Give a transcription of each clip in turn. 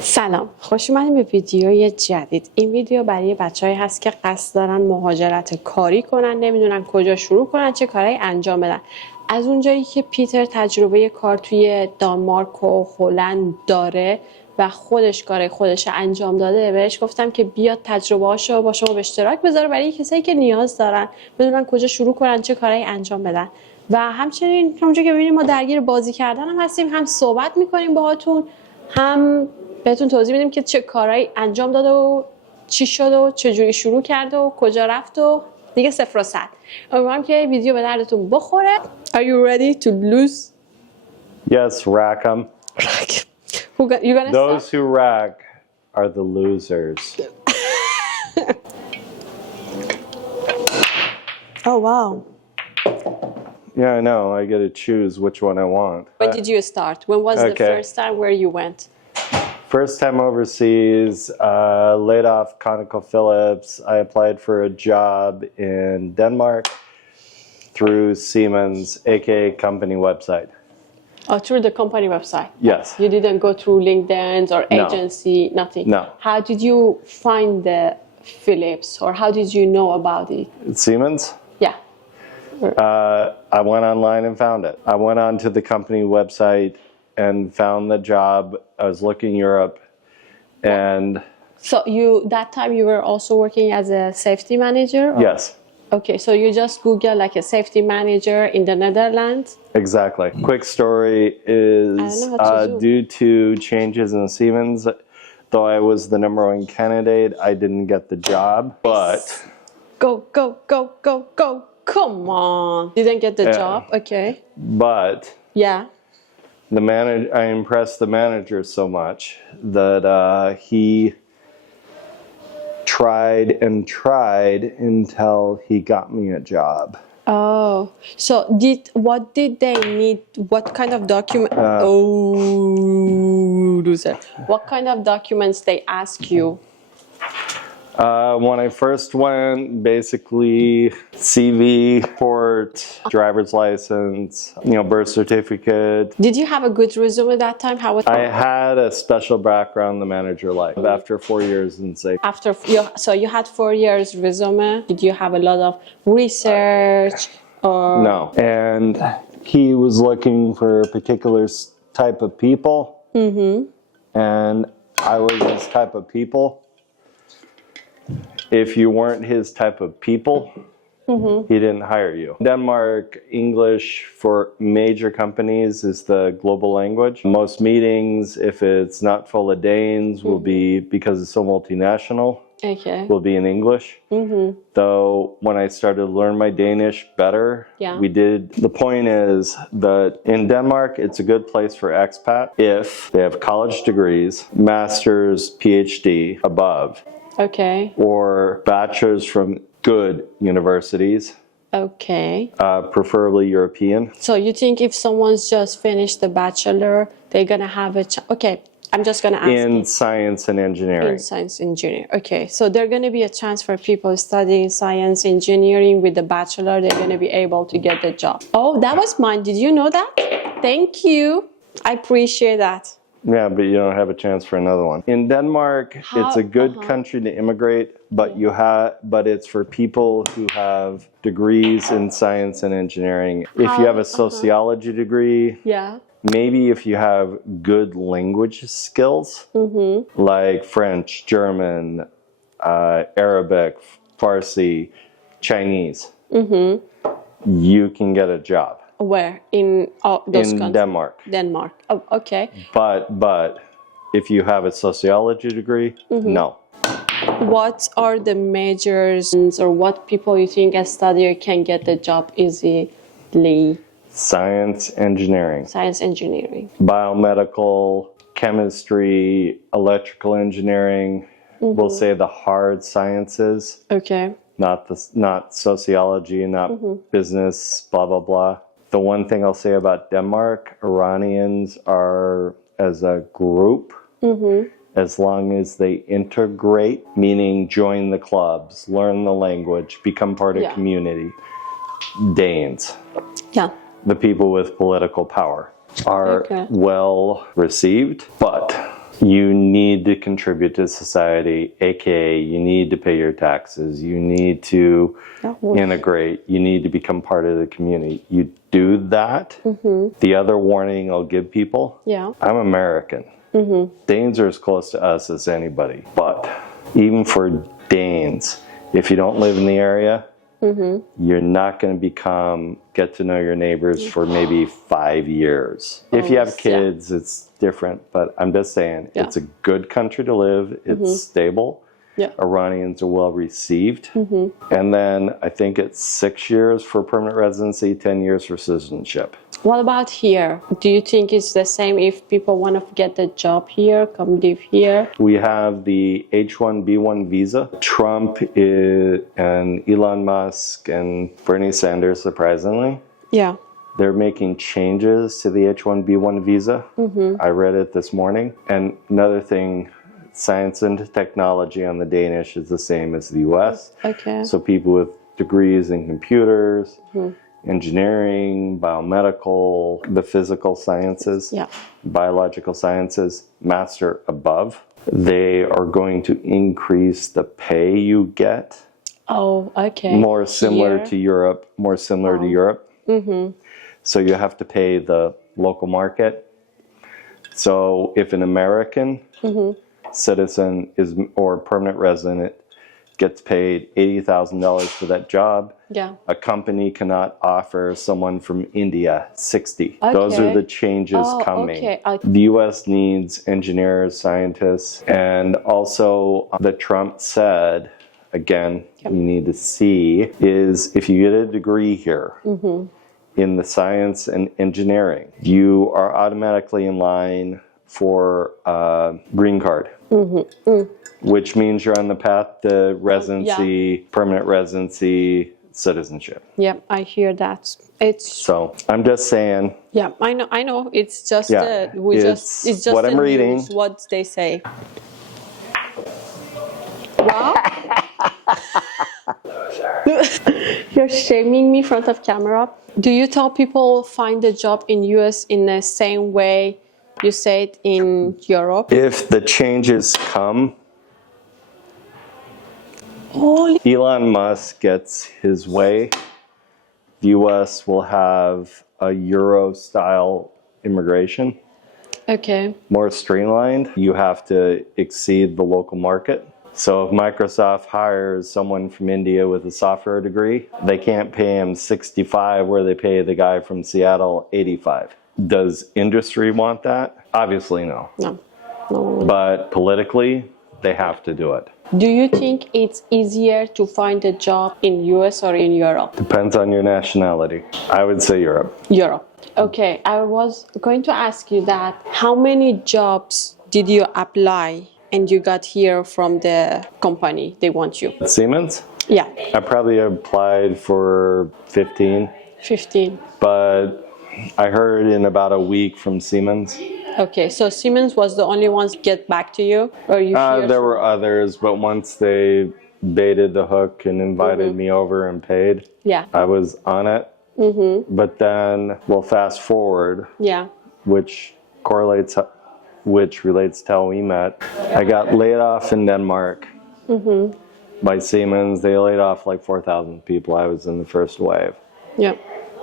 سلام، خوش اومدیم به ویدیوی جدید. این ویدیو برای بچه‌ای هست که قصد دارن مهاجرت کاری کنن، نمیدونن کجا شروع کنن، چه کارهایی انجام بدن. از اونجایی که پیتر تجربه کار توی دانمارک و هلند داره و خودش کار خودش انجام داده، بهش گفتم که بیاد تجربه‌هاشو با شما به اشتراک بذاره برای کسایی که نیاز دارن بدونن کجا شروع کنن، چه کارهایی انجام بدن. و همچنین همونجوری که ببینید ما درگیر بازی کردن هم هستیم، هم صحبت می‌کنیم باهاتون، هم بهتون توضیح میدیم که چه کارهایی انجام داده و چی شده و چه جوری شروع کرده و کجا رفت و دیگه 0 تا 100. امیدوارم که ویدیو به دردتون بخوره. Are you ready to lose? Yes, rack 'em. You gonna Those start? who rack are the losers. Oh wow. Yeah, I know. I get to choose which one I want. When did you start? When was the Okay. first time where you went? First time overseas, laid off ConocoPhillips. I applied for a job in Denmark through Siemens, aka company website. Oh, through the company website? Yes. You didn't go through LinkedIn or No. agency, nothing? No. How did you find the Philips, or how did you know about it? Siemens? Yeah. I went online and found it. I went onto the company website and found the job. I was looking Europe, and So that time you were also working as a safety manager? Or? yes, Okay, so you just Google like a safety manager in the Netherlands? exactly. Quick story is know how to do. due to changes in Siemens, though I was the #1 candidate, I didn't get the job, but Go, go, go, go, go. Come on. Didn't get the job? Okay. but Yeah. I impressed the manager so much that he tried and tried until he got me a job. Oh, so what did they need? What kind of document? Loser. What kind of documents they ask you? When I first went, basically CV, report, driver's license, birth certificate. Did you have a good resume that time? How was I had a special background the manager liked. After 4 years in safety. so you had 4 years resume? Did you have a lot of research or No. And he was looking for a particular type of people. Mm-hmm. And I was this type of people. If you weren't his type of people, he didn't hire you. Denmark, English for major companies is the global language. Most meetings, if it's not full of Danes, will be, because it's so multinational, Okay. will be in English. Though when I started to learn my Danish better, Yeah. we did. The point is that in Denmark, it's a good place for expat if they have college degrees, master's, PhD above, Okay. or bachelor's from good universities, Okay. preferably European. So you think if someone's just finished the bachelor, they're gonna have okay, I'm just gonna ask In you. science and engineering. In science engineering. Okay, so there's gonna be a chance for people studying science engineering with the bachelor, they're gonna be able to get the job. Oh, that was mine. Did you know that? Thank you. I appreciate that. Yeah, but you don't have a chance for another one. In Denmark, it's a good country to immigrate, but it's for people who have degrees in science and engineering. If you have a sociology degree, Yeah. maybe if you have good language skills, like French, German, Arabic, Farsi, Chinese, you can get a job. Where? In all those In countries? Denmark. Denmark. Oh, okay. But if you have a sociology degree, no. What are the majors or what people you think a studier can get the job easily? Science, engineering, Science engineering. biomedical, chemistry, electrical engineering. We'll say the hard sciences, Okay. not sociology, not business, blah, blah, blah. The one thing I'll say about Denmark, Iranians are, as a group, as long as they integrate, meaning join the clubs, learn the language, become part of community. Danes, Yeah. the people with political power, are well received, but You need to contribute to society, aka you need to pay your taxes, you need to integrate, you need to become part of the community. You do that. The other warning I'll give people, I'm American. Danes are as close to us as anybody, but even for Danes, if you don't live in the area, you're not going to get to know your neighbors for maybe 5 years. If you have kids, it's different, but I'm just saying, it's a good country to live. It's stable. Iranians are well received. And then I think it's 6 years for permanent residency, 10 years for citizenship. What about here? Do you think it's the same if people want to get a job here, come live here? We have the H-1B1 visa. Trump and Elon Musk and Bernie Sanders, surprisingly, they're making changes to the H-1B1 visa. I read it this morning. And another thing, science and technology on the Danish is the same as the US. So people with degrees in computers, engineering, biomedical, the physical sciences, biological sciences, master above, they are going to increase the pay you get. More similar to Europe, So you have to pay the local market. So if an American citizen or permanent resident gets paid $80,000 for that job, a company cannot offer someone from India $60,000. Those are the changes coming. The US needs engineers, scientists, and also that Trump said, again, you need to see, is if you get a degree here in the science and engineering, you are automatically in line for a green card. Which means you're on the path to residency, permanent residency, citizenship. I hear that. So I'm just saying. I know. It's just it's just what I'm reading. News, what they say. Wow. You're shaming me in front of camera. Do you tell people find a job in US in the same way you say it in Europe? If the changes come, Elon Musk gets his way, the US will have a Euro-style immigration. More streamlined. You have to exceed the local market. So if Microsoft hires someone from India with a software degree, they can't pay him $65 where they pay the guy from Seattle $85. Does industry want that? Obviously no. But politically, they have to do it. Do you think it's easier to find a job in US or in Europe? Depends on your nationality. I would say Europe. Okay, I was going to ask you that. How many jobs did you apply and you got here from the company they want you? Siemens? I probably applied for 15. But I heard in about a week from Siemens. So Siemens was the only ones to get back to you? Or you there were others, but once they baited the hook and invited me over and paid, I was on it. But then, fast forward, which relates to how we met. I got laid off in Denmark by Siemens. They laid off like 4,000 people. I was in the first wave.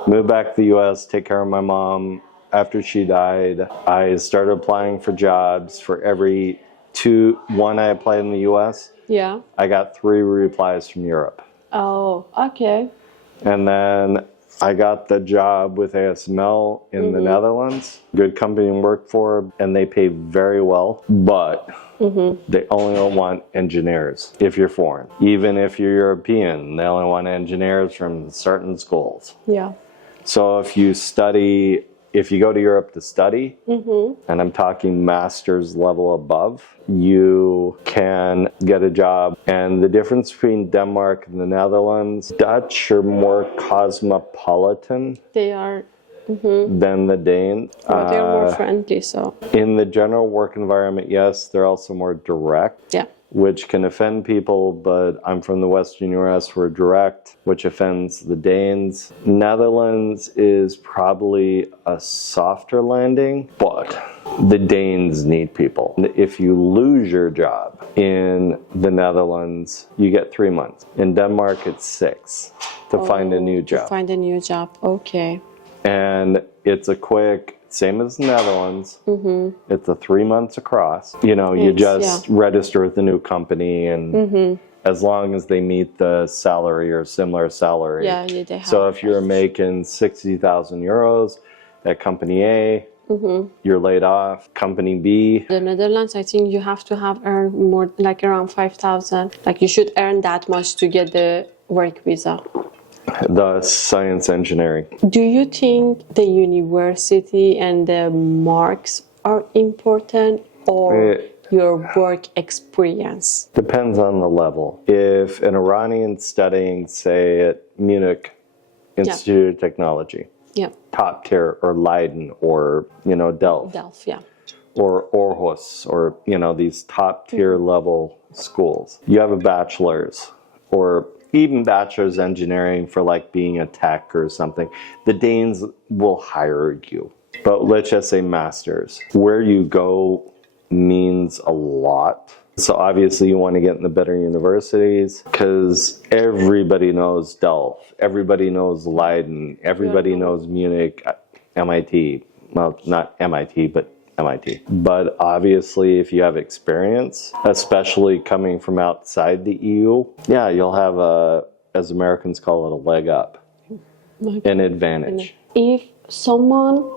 Moved back to the US, take care of my mom. After she died, I started applying for jobs. For every one I applied in the US, I got 3 replies from Europe. And then I got the job with ASML in the Netherlands. Good company to work for, and they pay very well, but they only want engineers if you're foreign. Even if you're European, they only want engineers from certain schools. So if you go to Europe to study, and I'm talking master's level above, you can get a job. And the difference between Denmark and the Netherlands, Dutch are more cosmopolitan. They are. Than the Danes. They're more friendly, so. In the general work environment, yes, they're also more direct. which can offend people, but I'm from the Western US, we're direct, which offends the Danes. Netherlands is probably a softer landing, but the Danes need people. If you lose your job in the Netherlands, you get 3 months. In Denmark, it's 6 to find a new job. To find a new job, okay. And it's a quick, same as the Netherlands. It's a 3 months across. You know, you just register with the new company, and as long as they meet the salary or similar salary. Yeah, they have. So if you're making 60,000 euros at company A, you're laid off. Company B. The Netherlands, I think you have to have earned more, like around 5,000. Like you should earn that much to get the work visa. The science engineering. Do you think the university and the marks are important, or your work experience? Depends on the level. If an Iranian's studying, say, at Munich Institute of Technology, top tier, or Leiden, or, you know, Delft, or Aarhus, or, you know, these top tier level schools. You have a bachelor's, or even bachelor's engineering for like being a tech or something. The Danes will hire you. But let's just say master's. Where you go means a lot. So obviously you want to get in the better universities, because everybody knows Delft, everybody knows Leiden, everybody knows Munich, MIT. Well, not MIT, but MIT. But obviously if you have experience, especially coming from outside the EU, yeah, you'll have a, as Americans call it, a leg up, an advantage. If someone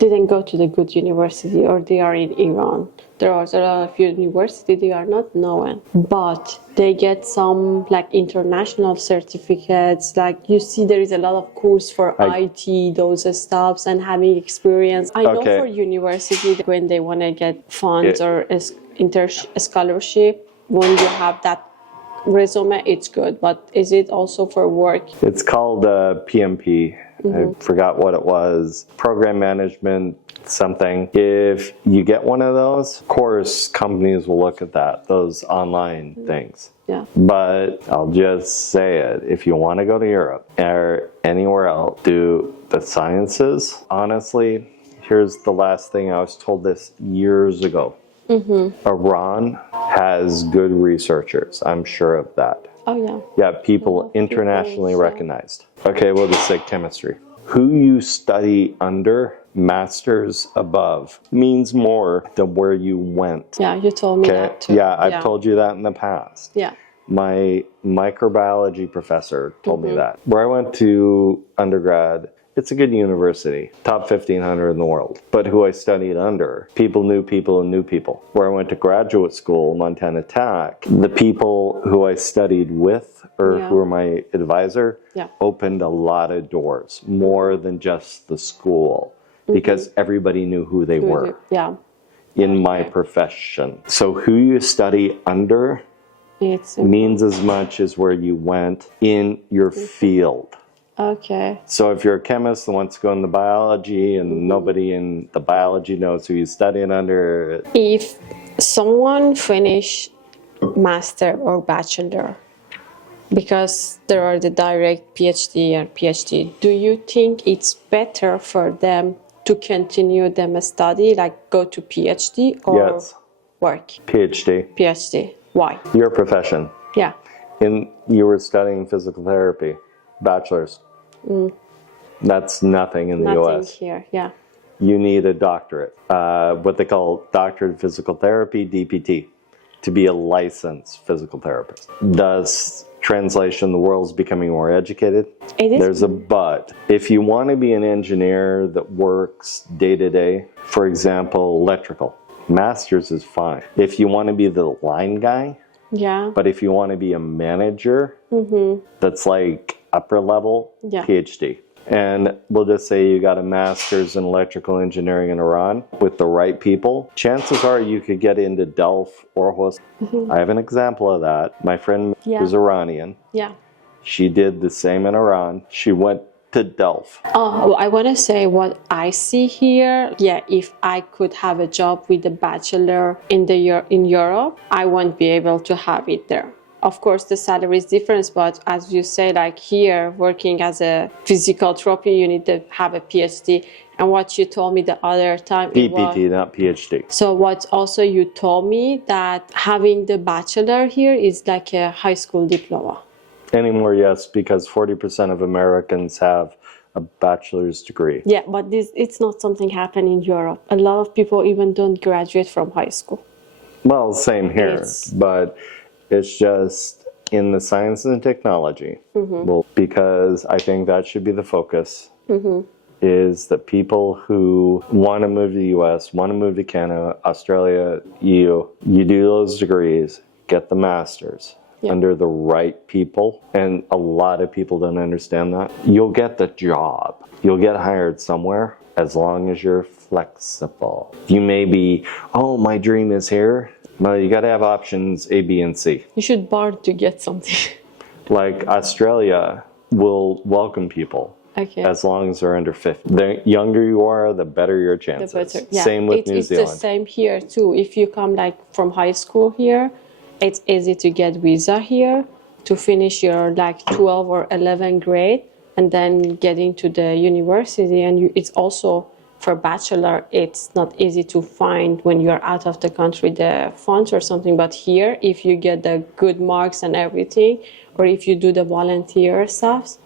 didn't go to the good university, or they are in Iran, there are a lot of universities they are not known, but they get some like international certificates. Like you see, there is a lot of course for IT, those stuffs, and having experience. I know for university, when they want to get funds or scholarship, when you have that resume, it's good. But is it also for work? It's called PMP. I forgot what it was. Program management something. If you get one of those, of course, companies will look at that, those online things. Yeah. But I'll just say it. If you want to go to Europe or anywhere else, do the sciences. Honestly, here's the last thing. I was told this years ago. Iran has good researchers. I'm sure of that. Oh, yeah. Yeah, people internationally recognized. Okay, we'll just say chemistry. Who you study under, masters above, means more than where you went. Yeah, you told me that too. Yeah, I've told you that in the past. Yeah. My microbiology professor told me that. Where I went to undergrad, it's a good university, top 1,500 in the world. But who I studied under, people knew people and knew people. Where I went to graduate school, Montana Tech, the people who I studied with, or who were my advisor, opened a lot of doors, more than just the school, because everybody knew who they were in my profession. So who you study under means as much as where you went in your field. Okay. So if you're a chemist that wants to go into biology and nobody in the biology knows who you're studying under. If someone finish master or bachelor, because there are the direct PhD or PhD, do you think it's better for them to continue them study, like go to PhD or work? PhD. PhD. Why? Your profession. Yeah. You were studying physical therapy. Bachelor's. That's nothing in the US. Nothing here, yeah. You need a doctorate, what they call doctorate of physical therapy, DPT, to be a licensed physical therapist. Thus, translation, the world's becoming more educated. It is. There's a but. If you want to be an engineer that works day to day, for example, electrical, master's is fine. If you want to be the line guy, but if you want to be a manager, that's like upper level, PhD. And we'll just say you got a master's in electrical engineering in Iran with the right people. Chances are you could get into Delft or Aarhus. I have an example of that. My friend is Iranian. Yeah. She did the same in Iran. She went to delve. Oh, I want to say what I see here. Yeah, if I could have a job with a bachelor in Europe, I won't be able to have it there. Of course, the salary is different, but as you say, like here, working as a physical therapy, you need to have a PhD. And what you told me the other time, PPT, not PhD. So what also you told me that having the bachelor here is like a high school diploma. Anymore, yes, because 40% of Americans have a bachelor's degree. Yeah, but it's not something happening in Europe. A lot of people even don't graduate from high school. Well, same here, but it's just in the science and technology. Well, because I think that should be the focus. Is the people who want to move to the US, want to move to Canada, Australia, EU, you do those degrees, get the masters under the right people. And a lot of people don't understand that. You'll get the job. You'll get hired somewhere as long as you're flexible. You may be, oh, my dream is here. Well, you got to have options A, B, and C. You should born to get something. Like Australia will welcome people. Okay. As long as they're under 50. The younger you are, the better your chances. The better. Yeah. Same with New Zealand. It's the same here too. If you come like from high school here, it's easy to get visa here to finish your like 12 or 11 grade and then getting to the university. And it's also for bachelor, it's not easy to find when you're out of the country the funds or something. But here, if you get the good marks and everything, or if you do the volunteer stuff.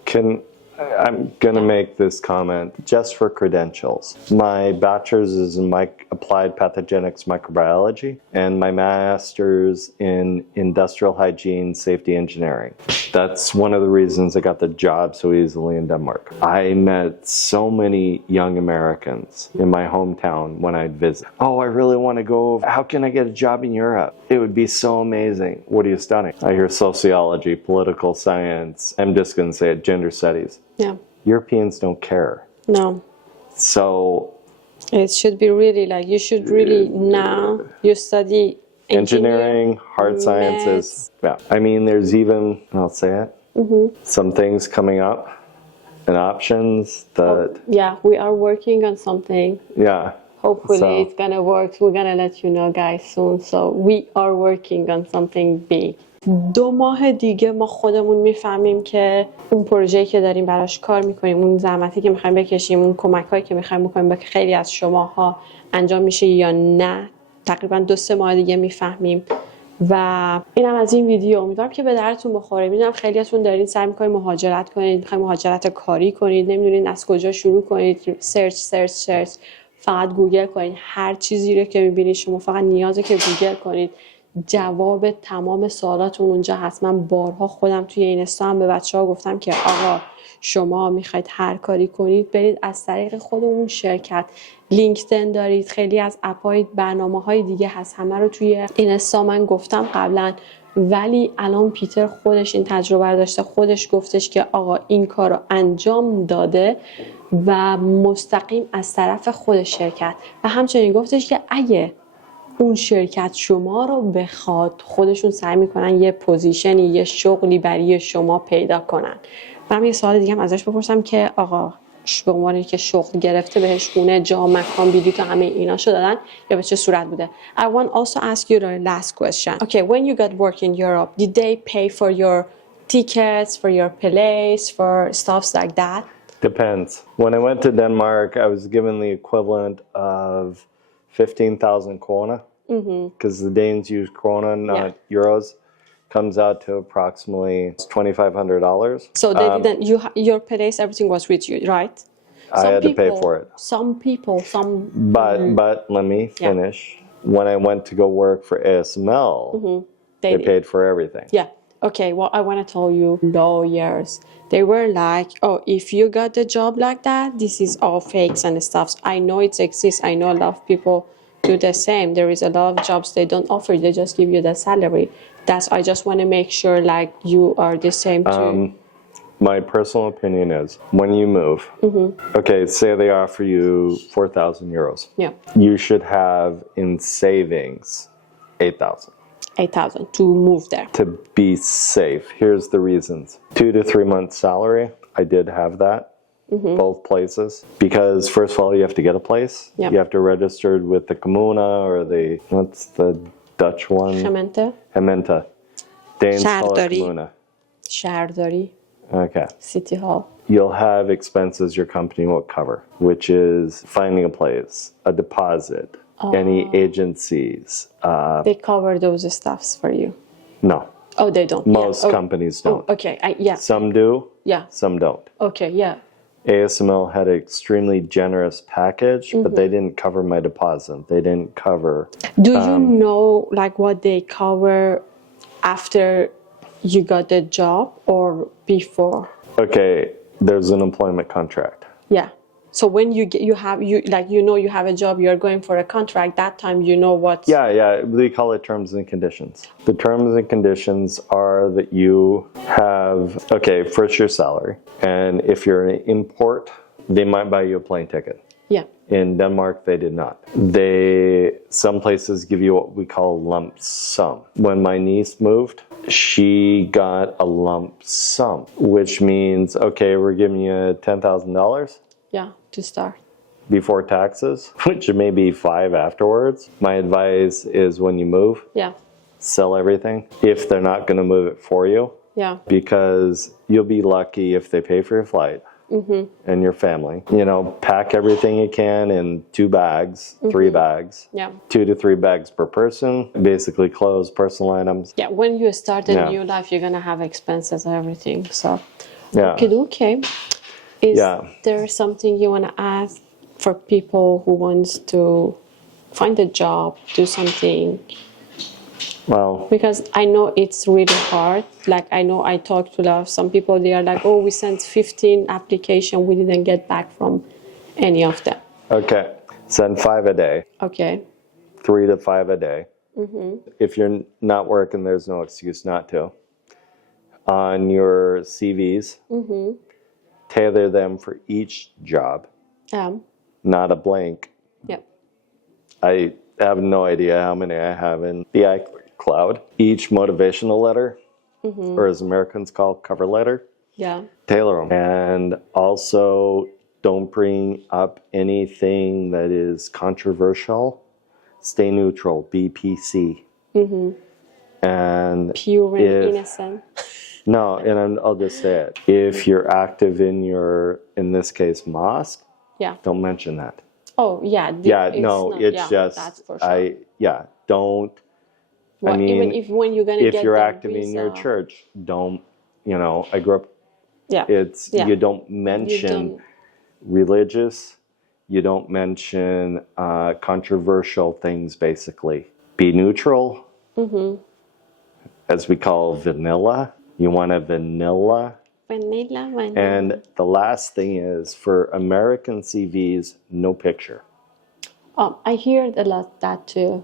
I'm going to make this comment just for credentials. My bachelor's is in applied pathogenics microbiology and my master's in industrial hygiene safety engineering. That's one of the reasons I got the job so easily in Denmark. I met so many young Americans in my hometown when I'd visit. Oh, I really want to go. How can I get a job in Europe? It would be so amazing. What are you studying? I hear sociology, political science. I'm just going to say it, gender studies. Yeah. Europeans don't care. No. So it should be really like you should really now you study engineering, hard sciences. Yeah. I mean, there's even, I'll say it, some things coming up and options that. Yeah, we are working on something. Yeah. Hopefully it's gonna work. We're gonna let you know guys soon. So we are working on something big. 2 ماه دیگه ما خودمون میفهمیم که اون پروژه‌ای که داریم براش کار میکنیم، اون زحمتی که میخوایم بکشیم، اون کمک‌هایی که میخوایم بکنیم به خیلی از شماها انجام میشه یا نه. تقریبا 2-3 ماه دیگه میفهمیم. و اینم از این ویدیو. امیدوارم که به درتون بخوره. میدونم خیلیاتون دارین سعی میکنید مهاجرت کنید، میخواید مهاجرت کاری کنید، نمیدونین از کجا شروع کنید. سرچ فقط گوگل کنید. هر چیزی رو که میبینید شما فقط نیازه که گوگل کنید. جواب تمام سوالاتون اونجا هست. من بارها خودم توی این هم به بچه‌ها گفتم که آقا شما میخواید هر کاری کنید برید از طریق خودمون شرکت. لینکدین دارید، خیلی از اپ‌های برنامه‌های دیگه هست، همه رو توی این من گفتم قبلا. ولی الان پیتر خودش این تجربه رو داشته، خودش گفتش که آقا این کار رو انجام داده و مستقیم از طرف خودش شرکت. و همچنین گفتش که اگه اون شرکت شما رو بخواد، خودشون سعی میکنن یه پوزیشنی، یه شغلی برای شما پیدا کنن. من یه سوال دیگه هم ازش بپرسم که آقا به عنوان که شغل گرفته بهش خونه، جا، مکان، بلیط و همه ایناشو دادن یا به چه صورت بوده؟ I want also ask you the last question. Okay, when you got work in Europe, did they pay for your tickets, for your place, for stuffs like that? Depends. When I went to Denmark, I was given the equivalent of 15,000 krona because the Danes use krona, not euros. Comes out to approximately $2,500. So they didn't. Your place, everything was with you, right? I had to pay for it. But let me finish. Yeah. When I went to go work for ASML, they paid for everything. Yeah. Okay. Well, I want to tell you, lawyers, they were like, "Oh, if you got the job like that, this is all fakes and stuff." I know it exists. I know a lot of people do the same. There is a lot of jobs they don't offer. They just give you the salary. I just want to make sure like you are the same too. My personal opinion is when you move, okay, say they offer you 4,000 euros. Yeah. You should have in savings 8,000. 8,000 to move there. To be safe. Here's the reasons. 2 to 3 months salary. I did have that. both places. Because first of all, you have to get a place. Yep. You have to register with the Kommune or the, what's the Dutch one? Gemeente. Danes call it Kommune. شهرداری. Okay. City hall. You'll have expenses your company will cover, which is finding a place, a deposit, any agencies. They cover those stuffs for you. No. Oh, they don't. Most companies don't. Oh, okay. Some do. Yeah. Some don't. Okay. Yeah. ASML had an extremely generous package, but they didn't cover my deposit. They didn't cover. Do you know like what they cover after you got the job or before? Okay, there's an employment contract. Yeah. So when you have a job, you're going for a contract. That time you know what. Yeah. We call it terms and conditions. The terms and conditions are that you have, okay, first your salary. And if you're an import, they might buy you a plane ticket. Yeah. In Denmark, they did not. Some places give you what we call lump sum. When my niece moved, she got a lump sum, which means, okay, we're giving you $10,000. Yeah, to start. Before taxes, which may be 5 afterwards. My advice is when you move, sell everything if they're not going to move it for you. Yeah. Because you'll be lucky if they pay for your flight and your family. You know, pack everything you can in 2 bags, 3 bags. Yeah. 2 to 3 bags per person. Basically clothes, personal items. Yeah, when you start a new life, you're going to have expenses and everything. So, Yeah. Okay. Is there something you want to ask for people who wants to find a job, do something? Well, Because I know it's really hard. Like I know I talked to some people, they are like, oh, we sent 15 applications, we didn't get back from any of them. okay. Send 5 a day. Okay. 3 to 5 a day. If you're not working, there's no excuse not to. On your CVs, tailor them for each job, not a blank. Yep. I have no idea how many I have in the iCloud. Each motivational letter, or as Americans call cover letter, tailor them. And also don't bring up anything that is controversial. Stay neutral, BPC. And Pure and innocent. No, and I'll just say it. If you're active in this case, mosque, don't mention that. Oh, yeah. That's for sure. Don't. Well, I mean, even if when you're going to get if you're that active in visa, your church, don't, I grew up, you don't mention religious, you don't mention controversial things, basically. Be neutral, as we call vanilla. You want a vanilla. Vanilla. And the last thing is, for American CVs, no picture. I hear a lot that too.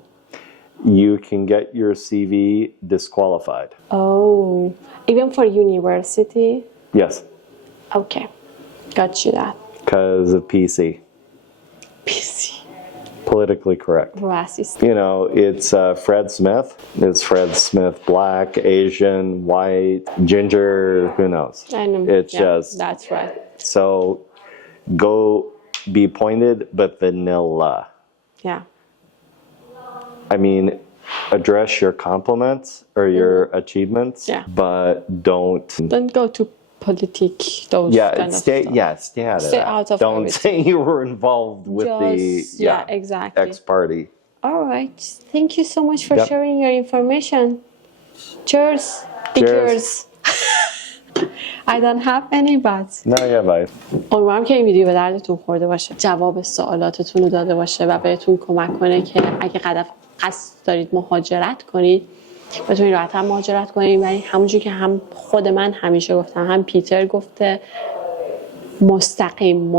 You can get your CV disqualified. Oh, even for university? Yes. Okay, got you that. Because of PC. PC. Politically correct. Racist. It's Fred Smith. Is Fred Smith black, Asian, white, ginger? Who knows? I know. It's just. That's right. So go be pointed, but vanilla. Yeah. I mean, address your compliments or your achievements, but don't go to politic. Those kind of stuff. Stay out of Stay that. out of Don't everything. say you were involved with exactly. X party. All right. Thank you so much for sharing your information. Cheers. Cheers. I don't have any but. No, bye. امیدوارم که این ویدیو به دردتون خورده باشه. جواب سوالاتتون رو داده باشه و بهتون کمک کنه که اگه قصد دارید مهاجرت کنید بتونید راحت‌تر مهاجرت کنید. ولی همونجوری که هم خود من همیشه گفتم، هم پیتر گفته، مستقیم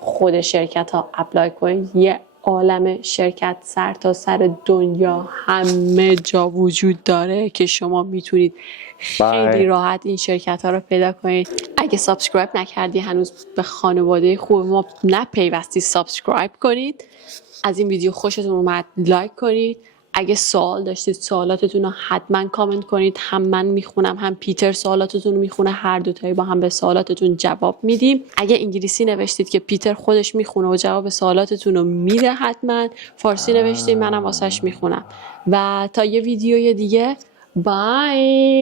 خود شرکت ها اپلای کنید. یه عالم شرکت سر تا سر دنیا همه جا وجود داره که شما میتونید خیلی راحت این شرکت ها رو پیدا کنید. اگه سابسکرایب نکردی، هنوز به خانواده خوب ما نپیوستی، سابسکرایب کنید. از این ویدیو خوشتون اومد لایک کنید. اگه سوال داشتید سوالاتتون رو حتما کامنت کنید. هم من میخونم هم پیتر سوالاتتون رو میخونه، هر دوتایی با هم به سوالاتتون جواب میدیم. اگه انگلیسی نوشتید که پیتر خودش میخونه و جواب سوالاتتون رو میده حتما. فارسی نوشتید منم واسش میخونم. و تا یه ویدیوی دیگه، بای.